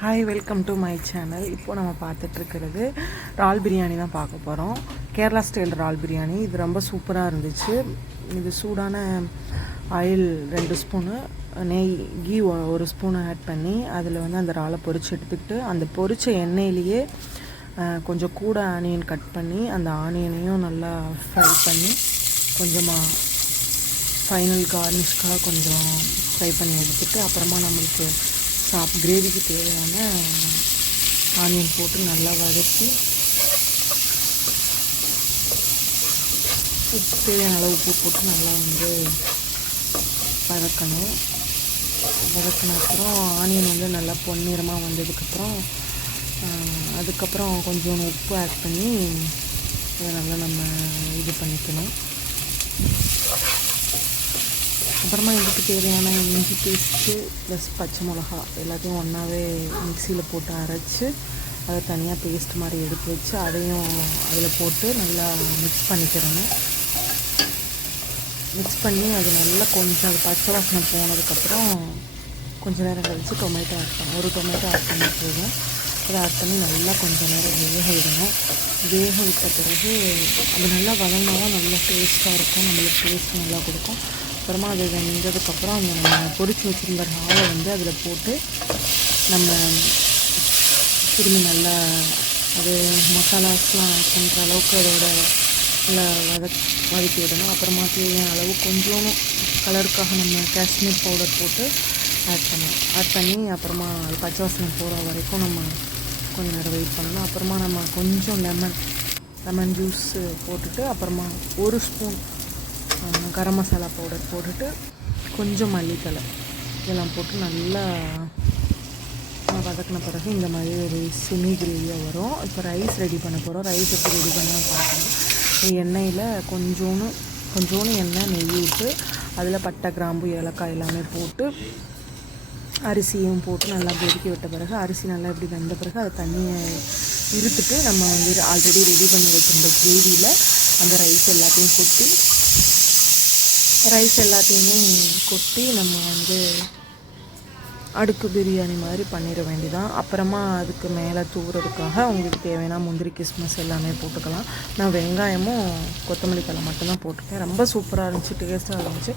Hi welcome to my channel இப்போது நம்ம பார்த்துட்ருக்கிறது ரால் பிரியாணி தான் பார்க்க போகிறோம் கேரளா ஸ்டைல் ரால் பிரியாணி. இது ரொம்ப சூப்பராக இருந்துச்சு. இது சூடான ஆயில் ரெண்டு ஸ்பூனு நெய் கீ ஒரு ஸ்பூன் ஆட் பண்ணி அதில் வந்து அந்த இறாலை பொரிச்சு எடுத்துக்கிட்டு அந்த பொரித்த எண்ணெயிலேயே கொஞ்சம் கூட ஆனியன் கட் பண்ணி அந்த ஆனியனையும் நல்லா ஃப்ரை பண்ணி கொஞ்சமாக ஃபைனல் கார்னிஷ்காக கொஞ்சம் ஃப்ரை பண்ணி எடுத்துகிட்டு அப்புறமா நம்மளுக்கு சாப் கிரேவிக்கு தேவையான ஆனியன் போட்டு நல்லா வதக்கி உப்பு தேவையான அளவு உப்பு போட்டு நல்லா வந்து வதக்கணும். வதக்கின அப்புறம் ஆனியன் வந்து நல்லா பொன்னிறமாக வந்ததுக்கப்புறம் அதுக்கப்புறம் கொஞ்சம் உப்பு ஆட் பண்ணி அதை நல்லா நம்ம இது பண்ணிக்கணும். அப்புறமா இதுக்கு தேவையான இஞ்சி பேஸ்ட்டு ப்ளஸ் பச்சை மிளகா எல்லாத்தையும் ஒன்றாவே மிக்சியில் போட்டு அரைச்சி அதை தனியாக பேஸ்ட் மாதிரி எடுத்து வச்சு அதையும் அதில் போட்டு நல்லா மிக்ஸ் பண்ணிக்கிறணும். மிக்ஸ் பண்ணி அது நல்லா கொஞ்சம் அது பச்சை வாசனை போனதுக்கப்புறம் கொஞ்ச நேரம் கழித்து டொமேட்டோ ஆட் பண்ணணும். ஒரு டொமேட்டோ ஆட் பண்ணி போதும். அதை ஆட் பண்ணி நல்லா கொஞ்ச நேரம் வேக விடணும். வேக விட்ட பிறகு அது நல்லா வதங்கினா தான் நல்லா டேஸ்ட்டாக இருக்கும். நம்மளுக்கு டேஸ்ட் நல்லா கொடுக்கும். அப்புறமா அது வெந்ததுக்கப்புறம் அந்த நம்ம பொறிச்சு வச்சுருந்த இறாலை வந்து அதில் போட்டு நம்ம திரும்பி நல்லா அது மசாலாஸ்லாம் ஆட் பண்ணுற அளவுக்கு அதோட நல்லா வதக் வதக்கி விடணும். அப்புறமா தேவையான அளவு கொஞ்சோன்னு கலருக்காக நம்ம காஷ்மீர் பவுடர் போட்டு ஆட் பண்ணணும். ஆட் பண்ணி அப்புறமா அது பச்சை வாசனை போகிற வரைக்கும் நம்ம கொஞ்ச நேரம் வெயிட் பண்ணணும். அப்புறமா நம்ம கொஞ்சம் லெமன் லெமன் ஜூஸ் போட்டுட்டு அப்புறமா ஒரு ஸ்பூன் கரம் மசாலா பவுடர் போட்டுட்டு கொஞ்சம் மல்லித்தலை இதெல்லாம் போட்டு நல்லா வதக்கின பிறகு இந்த மாதிரி ஒரு சுமி கிரேவியாக வரும். இப்போ ரைஸ் ரெடி பண்ண போகிறோம் ரைஸ் எப்படி ரெடி பண்ண பார்க்கணும் எண்ணெயில் கொஞ்சோன்னு கொஞ்சோன்னு எண்ணெய் நெய் விட்டு அதில் பட்டை கிராம்பு ஏலக்காய் எல்லாமே போட்டு அரிசியும் போட்டு நல்லா கொதிக்க விட்ட பிறகு அரிசி நல்லா இப்படி வெந்த பிறகு அதை தண்ணியை இருத்துட்டு நம்ம வந்து ஆல்ரெடி ரெடி பண்ணி வச்சுருந்த கிரேவியில் அந்த ரைஸ் எல்லாத்தையும் கொட்டி ரைஸ் எல்லாத்தையுமே கொட்டி நம்ம வந்து அடுக்கு பிரியாணி மாதிரி பண்ணிட வேண்டிதான் அப்புறமா அதுக்கு மேலே தூறதுக்காக உங்களுக்கு தேவையான முந்திரி கிஸ்மஸ் எல்லாமே போட்டுக்கலாம். நான் வெங்காயமும் கொத்தமல்லி தலை மட்டும்தான் போட்டிருக்கேன். ரொம்ப சூப்பராக இருந்துச்சு டேஸ்ட்டாக இருந்துச்சு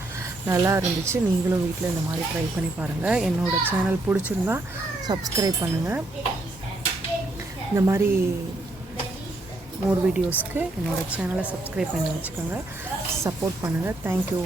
நல்லா இருந்துச்சு. நீங்களும் வீட்டில் இந்த மாதிரி ட்ரை பண்ணி பாருங்கள் என்னோடய சேனல் பிடிச்சிருந்தா சப்ஸ்கிரைப் பண்ணுங்கள் இந்த மாதிரி மோர் வீடியோஸ்க்கு என்னோடய சேனலை சப்ஸ்கிரைப் பண்ணி வச்சுக்கோங்க. சப்போர்ட் பண்ணுங்கள் தேங்க்யூ